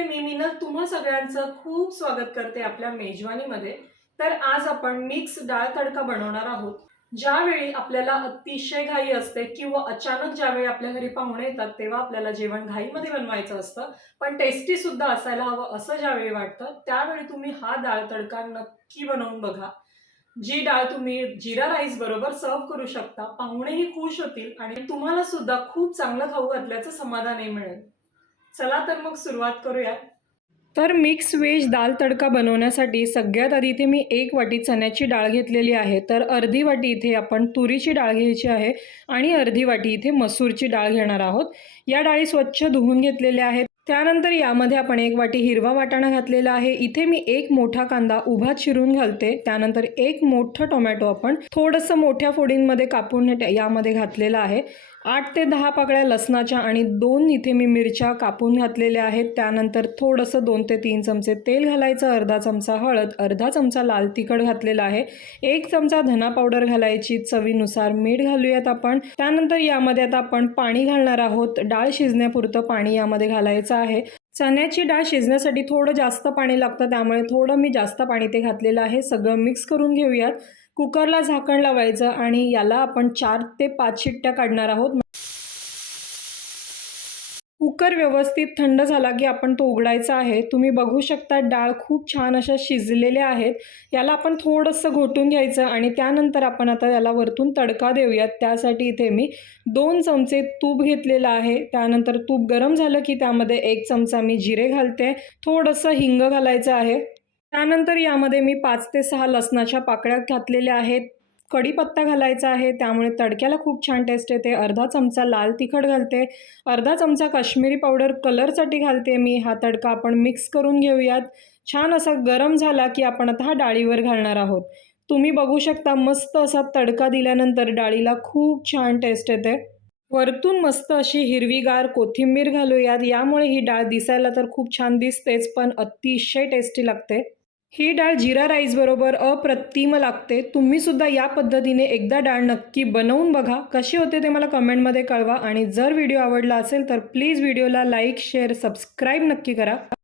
मी तुम्हा सगळ्यांचं खूप स्वागत करते आपल्या मेजवानीमध्ये। तर आज आपण मिक्स डाळ तडका बनवणार आहोत। ज्यावेळी आपल्याला अतिशय घाई असते किंवा अचानक ज्यावेळी आपल्या घरी पाहुणे येतात तेव्हा आपल्याला जेवण घाईमध्ये बनवायचं असतं, पण टेस्टी सुद्धा असायला हवं असं ज्यावेळी वाटतं त्यावेळी तुम्ही हा डाळ तडका नक्की बनवून बघा। जी डाळ तुम्ही जीरा राईस बरोबर सर्व करू शकता, पाहुणेही खुश होतील आणि तुम्हाला सुद्धा खूप चांगलं खाऊ घातल्याचं समाधानही मिळेल। चला तर मग सुरुवात करूया। तर मिक्स व्हेज दाल तडका बनवण्यासाठी सगळ्यात आधी इथे मी 1 वाटी चण्याची डाळ घेतलेली आहे। तर अर्धी वाटी इथे आपण तुरीची डाळ घ्यायची आहे आणि अर्धी वाटी इथे मसूरची डाळ घेणार आहोत। या डाळी स्वच्छ धुवून घेतलेल्या आहेत। त्यानंतर यामध्ये आपण 1 वाटी हिरवा वाटाणा घातलेला आहे। इथे मी 1 मोठा कांदा उभा चिरून घालते। त्यानंतर 1 मोठा टोमॅटो आपण थोडंसं मोठ्या फोडींमध्ये कापून यामध्ये घातलेला आहे। 8 ते 10 पाकळ्या लसणाच्या आणि 2 इथे मी मिरच्या कापून घातलेल्या आहेत। त्यानंतर थोडंसं 2 ते 3 चमचे तेल घालायचं, अर्धा चमचा हळद, अर्धा चमचा लाल तिखट घातलेला आहे, 1 चमचा धना पावडर घालायची, चवीनुसार मीठ घालूयात आपण। त्यानंतर यामध्ये आता आपण पाणी घालणार आहोत। डाळ शिजण्यापुरतं पाणी यामध्ये घालायचं आहे। चण्याची डाळ शिजण्यासाठी थोडं जास्त पाणी लागतं, त्यामुळे थोडं मी जास्त पाणी ते घातलेलं आहे। सगळं मिक्स करून घेऊयात। कुकरला झाकण लावायचं आणि याला आपण 4 ते 5 शिट्ट्या काढणार आहोत। कुकर व्यवस्थित थंड झाला की आपण तो उघडायचा आहे। तुम्ही बघू शकता डाळ खूप छान अशा शिजलेल्या आहेत। याला आपण थोडंसं घोटून घ्यायचं आणि त्यानंतर आपण आता याला वरतून तडका देऊयात। त्यासाठी इथे मी 2 चमचे तूप घेतलेलं आहे। त्यानंतर तूप गरम झालं की त्यामध्ये 1 चमचा मी जिरे घालते, थोडंसं हिंग घालायचं आहे। त्यानंतर यामध्ये मी 5 ते 6 लसणाच्या पाकळ्या घातलेल्या आहेत, कढीपत्ता घालायचा आहे, त्यामुळे तडक्याला खूप छान टेस्ट येते। अर्धा चमचा लाल तिखट घालते, अर्धा चमचा काश्मीरी पावडर कलरसाठी घालते मी। हा तडका आपण मिक्स करून घेऊयात। छान असा गरम झाला की आपण आता हा डाळीवर घालणार आहोत। तुम्ही बघू शकता मस्त असा तडका दिल्यानंतर डाळीला खूप छान टेस्ट येते। वरतून मस्त अशी हिरवीगार कोथिंबीर घालूयात। यामुळे ही डाळ दिसायला तर खूप छान दिसतेच, पण अतिशय टेस्टी लागते। ही डाळ जीरा राईस बरोबर अप्रतिम लागते। तुम्ही सुद्धा या पद्धतीने एकदा डाळ नक्की बनवून बघा। कशी होते ते मला कमेंटमध्ये कळवा आणि जर व्हिडिओ आवडला असेल तर प्लीज व्हिडिओला लाईक, शेअर, सबस्क्राईब नक्की करा।